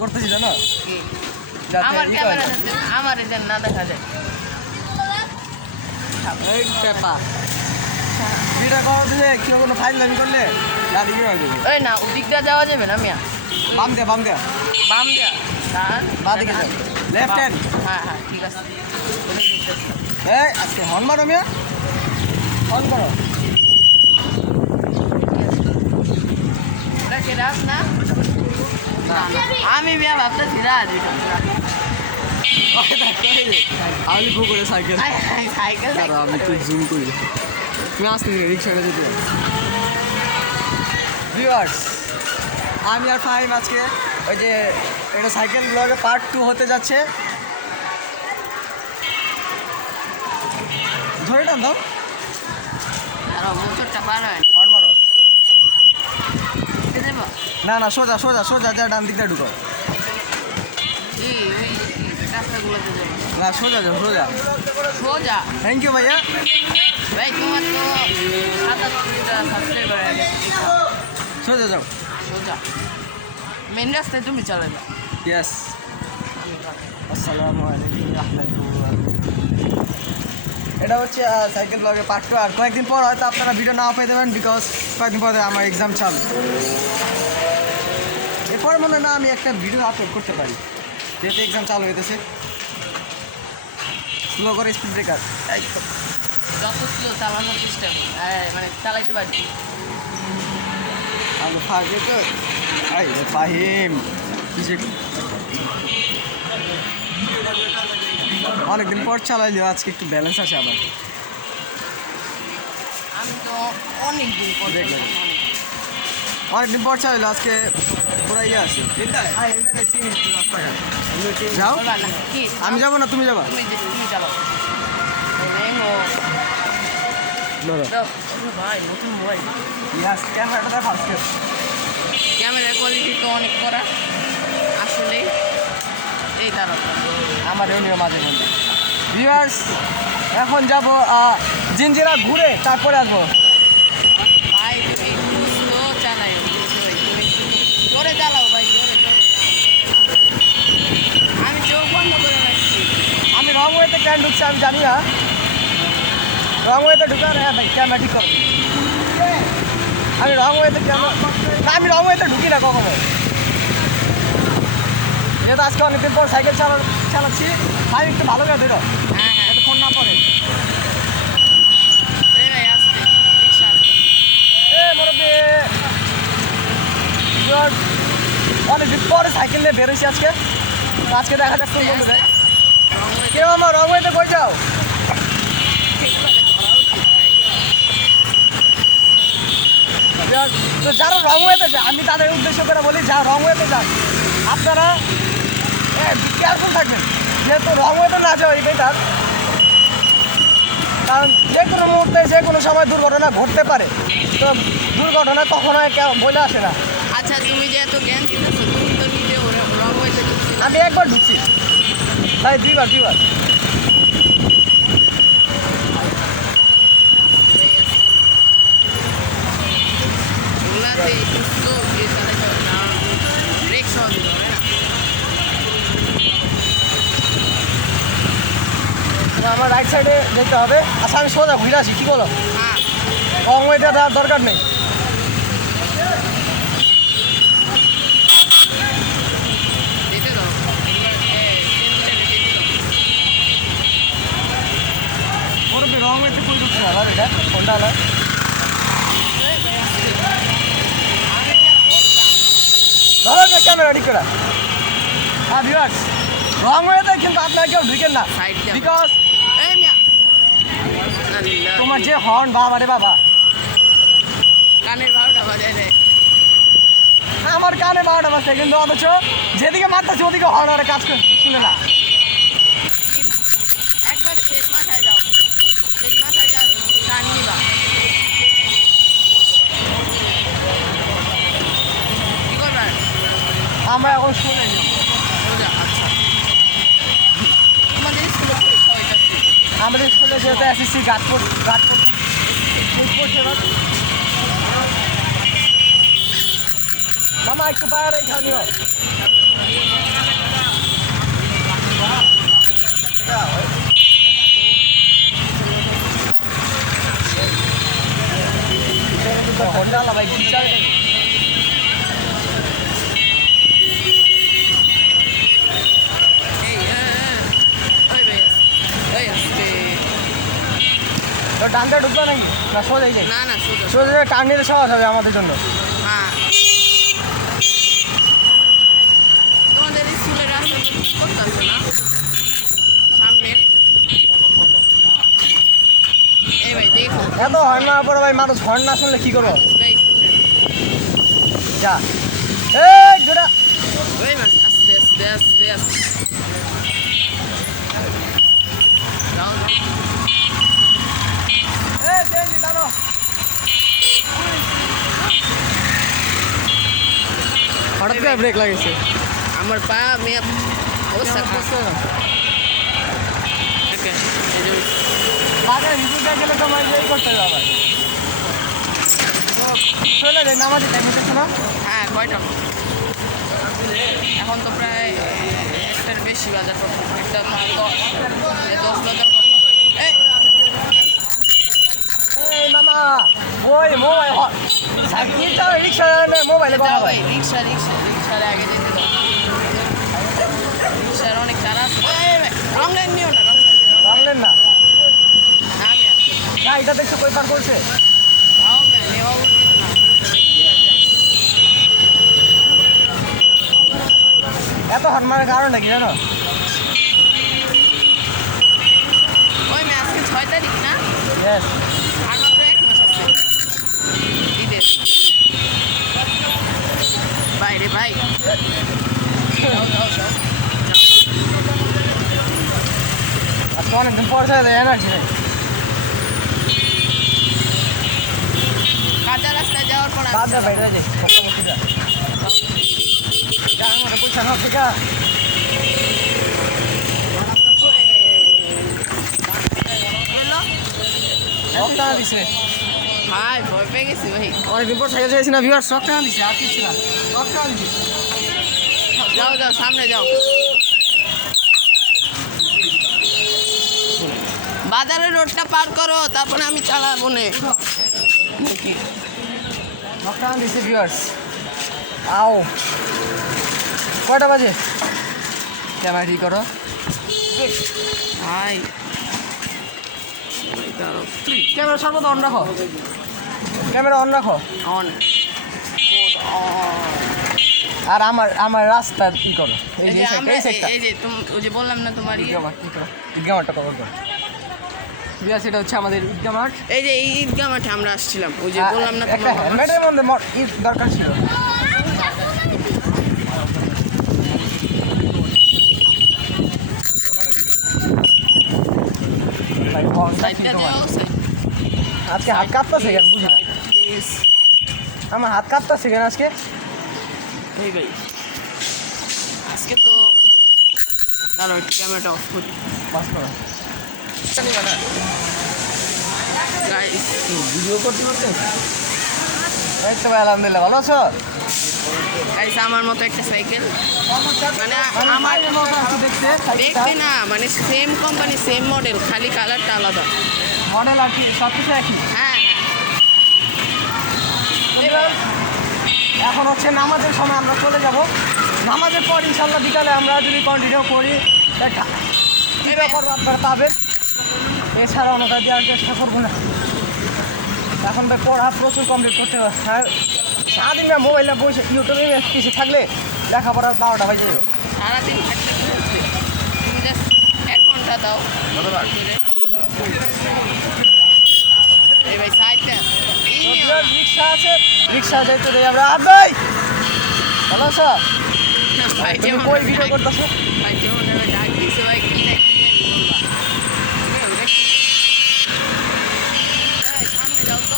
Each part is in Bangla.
করতেছি জানো কি আমার ক্যামেরা আমার এদের না দেখা যায় এই পেপা ভিডিও করা দিলে কেউ কোনো ফাইল দাবি করলে গাড়ি কি হবে এই না দিকটা যাওয়া যাবে না মিয়া বাম দে বাম দেয়া ডান বাঁ দিকে যাও লেফট হ্যান্ড হ্যাঁ হ্যাঁ ঠিক আছে এই আজকে হর্ন মারো মিয়া হর্ন করো ওটা কি রাস না আমি মিয়া ভাবতেছি রাজ আমি পুকুরে সাইকেল সাইকেল আমি একটু জুম করি তুমি আসতে দিলে রিক্সাটা যেতে ভিউয়ার্স আমি আর ফাহিম আজকে ওই যে এটা সাইকেল ব্লগে পার্ট 2 হতে যাচ্ছে ধরে টান দাও আর মোটরটা পার হয় হর্ন মারো না না সোজা সোজা সোজা যা ডান দিকটা ঢুকো রাস্তাগুলোতে যাবো না সোজা যাও সোজা সোজা থ্যাংক ইউ ভাইয়া ভাই তোমার তো ৭৭টা সাবস্ক্রাইবার আছে সোজা যাও সোজা মেন রাস্তায় তুমি চলে যাও ইয়েস আসসালামু আলাইকুম রাহমাতুল্লাহ এটা হচ্ছে সাইকেল ব্লগের পার্ট 2 আর কয়েকদিন পর হয়তো আপনারা ভিডিও নাও পেয়ে দেবেন বিকজ কয়েকদিন পরে আমার এক্সাম চালু এরপর মনে না আমি একটা ভিডিও আপলোড করতে পারি যেহেতু এক্সাম চালু হইতেছে স্লো করে স্পিড ব্রেকার যত স্লো চালানোর চেষ্টা করি মানে চালাইতে পারি আমি ফাঁকে তো ফাহিম অনেকদিন পর চালাইলেও আজকে একটু ব্যালেন্স আছে আবার আমি তো অনেকদিন পর দেখলাম অনেকদিন পর চালাইলো আজকে পুরো ইয়ে আছে যাও আমি যাবো না তুমি যাবা তুমি চালাও ভাই নতুন মোবাইল ক্যামেরাটা ফার্স্ট ক্যামেরার কোয়ালিটি তো অনেক করা আসলে এই তারা আমার এমনিও মাঝে মধ্যে ভিউয়ার্স এখন যাব জিঞ্জিরা ঘুরে তারপরে আসবো ভাই তুমি একটু স্লো চালাই জোরে চালাও ভাই জোরে আমি চোখ বন্ধ করে রাখছি আমি রং ওয়েতে কেন ঢুকছি আমি জানি না রং ওয়েতে ঢুকার হ্যাঁ ভাই ক্যামেরা ঠিক করো আমি রং ওয়েতে ক্যামেরা না আমি রং ওয়েতে ঢুকি না কখনো যেহেতু আজকে অনেকদিন পর সাইকেল চালাচ্ছি ভাই একটু ভালো করে ধরো হ্যাঁ হ্যাঁ ফোন না পড়ে এই ভাই আসতে রিক্সা আসতে মুরব্বী অনেকদিন পরে সাইকেল নিয়ে বেরোছি আজকে আজকে দেখা যাচ্ছে বন্ধুদের কেউ আমার রং ওয়েতে কই যাও তো যারা রং ওয়েতে যায় আমি তাদের উদ্দেশ্য করে বলি যারা রং ওয়েতে যান আপনারা কেয়ারফুল থাকবেন যেহেতু রং ওয়েতে না যাও এই বেটার কারণ যে কোনো মুহূর্তে যে কোনো সময় দুর্ঘটনা ঘটতে পারে তো দুর্ঘটনা কখনোই বলে আসে না আচ্ছা তুমি যে এত জ্ঞান দিতেছো তুমি তো নিজে রং হইতে ঢুকছি আমি একবার ঢুকছি ভাই দুইবার ওগুলাতে একটু স্লো দিয়ে চালাইতে হবে না ব্রেক সহ দিতে হবে না আমার রাইট সাইডে যেতে হবে আচ্ছা আমি সোজা ঘুরে আসি কী বলো হ্যাঁ রং ওয়েতে দেওয়ার দরকার নেই যেতে দাও মুরব্বী রং ওয়েতে কই ঢুকছে না এটা কোনটা হলো ধরো না ক্যামেরা ঠিক করে হ্যাঁ ভিউয়ার্স রং ওয়েতে কিন্তু আপনারা কেউ ঢুকেন না সাইড দিয়ে বিকজ এই মিয়া তোমার যে হর্ন বাবা রে বাবা কানের ভাবটা বাজায় দেয় আমার কানে 12টা বাজছে কিন্তু অথচ যেদিকে মারতেছি ওদিকে হর্ন আর কাজ করে শুনে না একবার শেষ মাথায় যাও শেষ মাথায় যাও টান নিবা কি করবা আমরা এখন শুনে নিই সোজা আচ্ছা তোমাদের স্কুলে ছয়টা সিট আমাদের স্কুলে যেহেতু এসএসসি গাটপুর মামা একটু পাহাড়ে খাওয়া ডান্ডা ঢুকবে নাকি না সোজাই যাই না না সোজা সোজা টান নিতে সহজ হবে আমাদের জন্য। হ্যাঁ তোমাদের স্কুলের রাস্তা করতেছে না সামনে এই ভাই দেখো এত হর্ন না পড়ো ভাই, মানুষ হর্ন না শুনলে কি করবো? ভাই যা এই গোটা ওই মাছ আস্তে আস্তে আস্তে আস্তে যাও যাও এই তেজি দাঁড়ো। হঠাৎ করে ব্রেক লাগেছে। আমার পা মেয়ে অবস্থা খারাপ ওকে আগে রিজুতে গেলে তো আমার এই করতে হবে আবার। চলে রে নামাজে টাইম হচ্ছে না? হ্যাঁ কয়টা এখন তো প্রায় একটার বেশি বাজার করতে একটা 10 বাজার কত এই এই মামা ওই মোবাইল সাইকেল চাও রিক্সা মোবাইলে কথা যাও হয়। ভাই রিক্সার আগে যেতে দাও রিক্সার অনেক তারা আছে রং লাইন নিও না বাংলেন না না মিয়া না এটা দেখছো কই পার করছে? যাও মিয়া নেওয়া উচিত না এত হর্ন মারার কারণ নাকি জানো? ওই মিয়া আজকে 6 তারিখ না ইয়েস আর মাত্র 1 মাস আছে ঈদের বাইরে ভাই যাও যাও যাও আজকে অনেকদিন পর যায় এনার্জি নেই। কাঁচা রাস্তায় যাওয়ার পর বাদ দে বাইরে যাই মোটামুটিটা যার মনে পয়সা না ঠিক আছে। রক্ত দিছে ভাই ভয় পেয়ে গেছি ভাই অনেকদিন পর সাইকেল চাইছি না ভিউয়ার্স, রক্ত দিছে আর কিছু না রক্ত দিছে। যাও যাও সামনে যাও বাজারের রোডটা পার করো তারপরে আমি চালাবো নে রক্ত দিছে ভিউয়ার্স। আও কয়টা বাজে? ক্যামেরা ঠিক করো। ভাই ক্যামেরা সর্বদা অন রাখো, ক্যামেরা অন রাখো। অন আর আমার আমার রাস্তা ই করো এই এই যে যে আমরা এই সাইডটা এই যে তুমি ওই যে বললাম না তোমার ইয়ে, ঈদগাহ মাঠ কি করো, ঈদগাহ মাঠটা কভার করো। বিয়াস এটা হচ্ছে আমাদের ঈদগাহ মাঠ। এই যে এই ঈদগাহ মাঠে আমরা আসছিলাম ওই যে বললাম না একটা তোমার হেলমেটের মধ্যে ঈদ দরকার ছিল। ভাই হর্নটা সাইডটা ঠিক দাও তোমার। আজকে হাত কাঁপতেছে কেন বুঝি না, প্লিজ আমার হাত কাঁপতেছে কেন আজকে? এই ভাই আজকে তো দাঁড়াও একটু ক্যামেরাটা অফ করি বাস করো গাইস ভিডিও করতে করতে। এই তো ভাই আলহামদুলিল্লাহ, ভালো আছো? গাইস আমার মতো একটা সাইকেল মানে আমার আমার মতো আছে দেখতে দেখতে না মানে সেম কোম্পানি সেম মডেল খালি কালারটা আলাদা মডেল আর কি সব কিছু একই। হ্যাঁ এখন হচ্ছে নামাজের সময় আমরা চলে যাব, নামাজের পর ইনশাল্লাহ বিকালে আমরা যদি কন্টিনিউ করি ভিডিও করবো আপনারা পাবেন, এছাড়া ওনারা দেওয়ার চেষ্টা করবো না। এখন ভাই পড়া প্রচুর কমপ্লিট করতে হবে। হ্যাঁ সারাদিন না মোবাইলে বসে ইউটিউবে কিছু থাকলে লেখাপড়া 12টা বাজে যাবে। সারাদিন থাকতে চলছে তুমি জাস্ট 1 ঘন্টা দাও এই ভাই সাইডটা রিক্সা আছে, রিক্সা যাইতে যাই আমরা। আর ভাই ভালো আছো? ভাই তুমি যেমন কই ভিডিও করতেছো? ভাই যেমন ডাক দিছে ভাই কি না সামনে যাও তো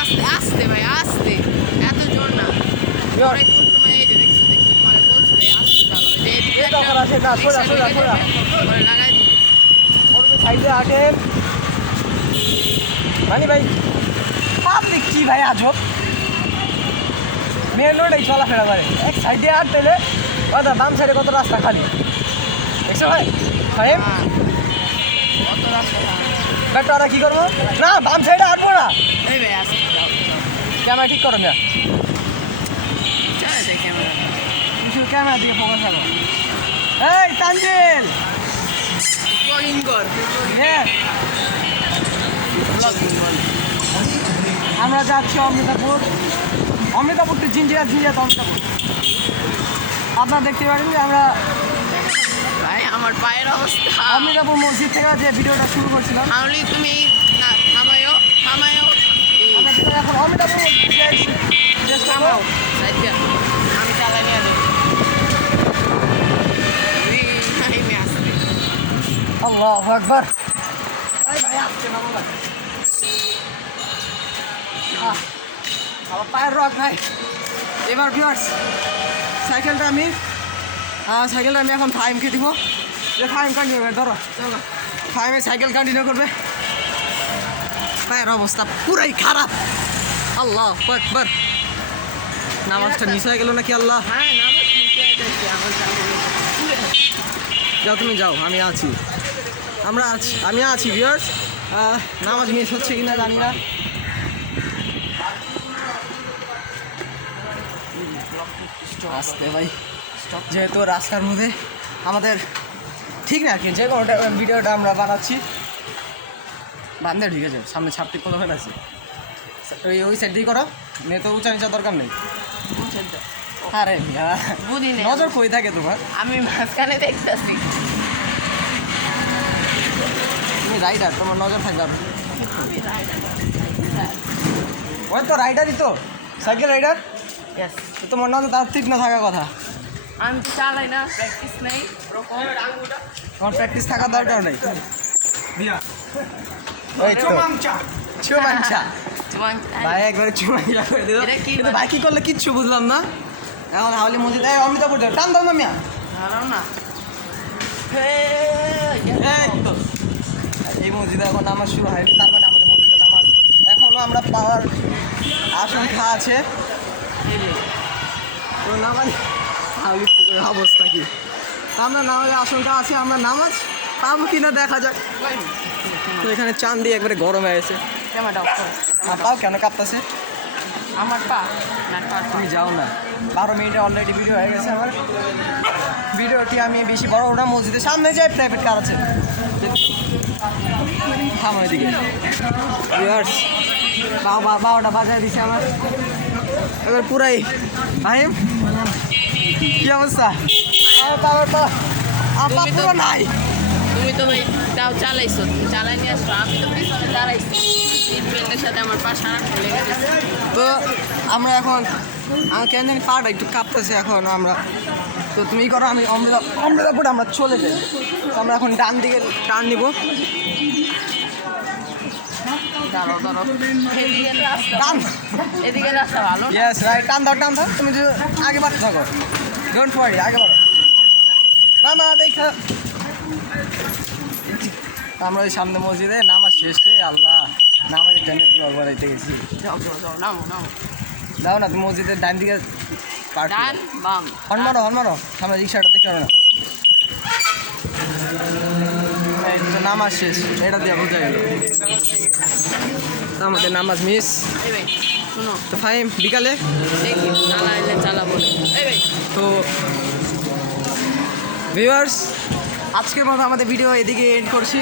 আস্তে আস্তে ভাই আস্তে এত জোর না পরে কোন সময় এই যে দেখছো মানে বলছো ভাই আস্তে চালাবে যে এদিকে এটা করা আছে না, সোজা সোজা সোজা পরে লাগাই দিই সাইডে আগে মানে ভাই পাবলিক কি ভাই আজব মেন রোডেই চলাফেরা করে, এক সাইডে আর পেলে ওটা বাম সাইডে কত রাস্তা খালি দেখছো ভাই সাহেব। কত রাস্তা বাট ওরা কী করবো না বাম সাইডে আটবো না, এই ভাই আস্তে যাও ক্যামেরা ঠিক করো না, চলে যাই ক্যামেরা কিছু ক্যামেরা দিয়ে ফোকাস করো। এই তানজিল ব্লগিং কর হ্যাঁ আমরা যাচ্ছি অমৃতাপুর টু জিঞ্জিরা তো অমৃতাপুর। আপনারা দেখতে পারেন যে আমরা ভাই আমার পায়ের অবস্থা অমৃতাপুর মসজিদ থেকে যে ভিডিওটা শুরু করছিলাম, তাহলে তুমি না থামায়ও আমরা এখন অমৃতাপুর মসজিদ থামাও সাইডটা আমি চালাই নিয়ে যাবো আসবে আল্লাহু আকবার। ভাই আসছে না বাবা, আমার পায়ের রক ভাই। এবার ভিউয়ার্স সাইকেলটা আমি এখন ফাইমকে দিব, যে ফাইম কন্টিনিউ করে ধরো, ফাইমে সাইকেল কন্টিনিউ করবে। পায়ের অবস্থা পুরাই খারাপ। আল্লাহ আকবার, নামাজটা মিস হয়ে গেল নাকি? আল্লাহ, হ্যাঁ নামাজ নিতে যাচ্ছি আমার যাও তুমি যাও, আমি আছি ভিউয়ার্স। নামাজ মিস হচ্ছে কিনা জানি না। আসতে ভাই, যেহেতু রাস্তার মধ্যে আমাদের ঠিক না কি যে কোনো ভিডিওটা আমরা বানাচ্ছি। বান্ধে ঢুকে যাও, সামনে ছাপটি কোনো হয়ে আছে, ওই সাইড দিয়ে করো, মেয়ে তো উঁচা নিচা দরকার নেই। আরে বুঝি না নজর কই থাকে তোমার? আমি মাঝখানে দেখতেছি তুমি রাইডার, তোমার নজর থাকবে। ওই তো রাইডারই তো, সাইকেল রাইডার, ইয়েস তোমার নজর তার ঠিক না থাকার কথা। আমি তো চালাই না প্র্যাকটিস নেই তোমার প্র্যাকটিস থাকার দরকার নেই। ওই তো চুমাংচা ভাই, একবারে চুমাংচা করে দিল। এটা কি কিন্তু ভাই কি করলে কিচ্ছু বুঝলাম না। এখন হাওলি মসজিদ অমৃতাপুর যাও, টান দাও না মিয়া। ভালো না এই তো এই মসজিদে এখন নামাজ শুরু হয়নি, তার মানে আমাদের মসজিদে নামাজ এখনো আমরা পাওয়ার আশঙ্কা আছে। তো নামাজ অবস্থা কি, আমরা নামাজের আশঙ্কা আছে, আমরা নামাজ পাবো কিনা দেখা যাক। তো এখানে চান দিয়ে একবারে গরম হয়ে গেছে। আর পাও কেন কাঁপতেছে? আমার পা না তুমি যাও না, 12 মিনিটে অলরেডি ভিডিও হয়ে গেছে আমার। ভিডিওটি আমি বেশি বড় ওটা মসজিদের সামনে যাই, প্রাইভেট কার আছে থামো এদিকে। ভিউয়ার্স 12টা বাজায় দিছে আমার, এবার পুরাই ভাই কি অবস্থা? আমার পুরো নাই। তুমি তো ভাই তাও চালাইছো, তুমি চালাই নিয়ে আসছো, আমি তো পিছনে দাঁড়াইছি সিট বেল্টের সাথে আমার পা সারাক্ষণ লেগে গেছে। তো আমরা এখন কেন জানি পাটা একটু কাঁপতেছে এখন আমরা। তো তুমি করো, আমি অমৃতাপুরে আমরা চলে যাই। তো আমরা এখন ডান দিকে টার্ন নিব। দাঁড়াও টান, এদিকে রাস্তা ভালো ইয়েস রাইট, টান দাও। তুমি যে আগে বাড়তে থাকো, ডোন্ট ওয়ারি, আগে বাড়ো। না দেখা আমরা ওই সামনে মসজিদে নামাজ শেষে, আল্লাহ নামাজের জন্য বাড়াইতে গেছি। যাও নামো যাও না, তুমি মসজিদের ডান দিকে ডান বাম হন মারো সামনে রিক্সাটা দেখতে পারো না। এই তো নামাজ শেষ, এটা দিয়ে বোঝা গেল আমাদের নামাজ মিস। এই ভাই শুনো তো ফাইম বিকালে দেখি চালাইলে চালাবো। এই ভাই তো ভিউয়ার্স আজকের মতো আমাদের ভিডিও এদিকে এন্ড করছি।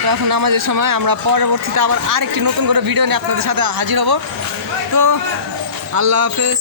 তো এখন নামাজের সময় আমরা পরবর্তীতে আবার আরেকটি নতুন করে ভিডিও নিয়ে আপনাদের সাথে হাজির হব। তো আল্লাহ হাফেজ।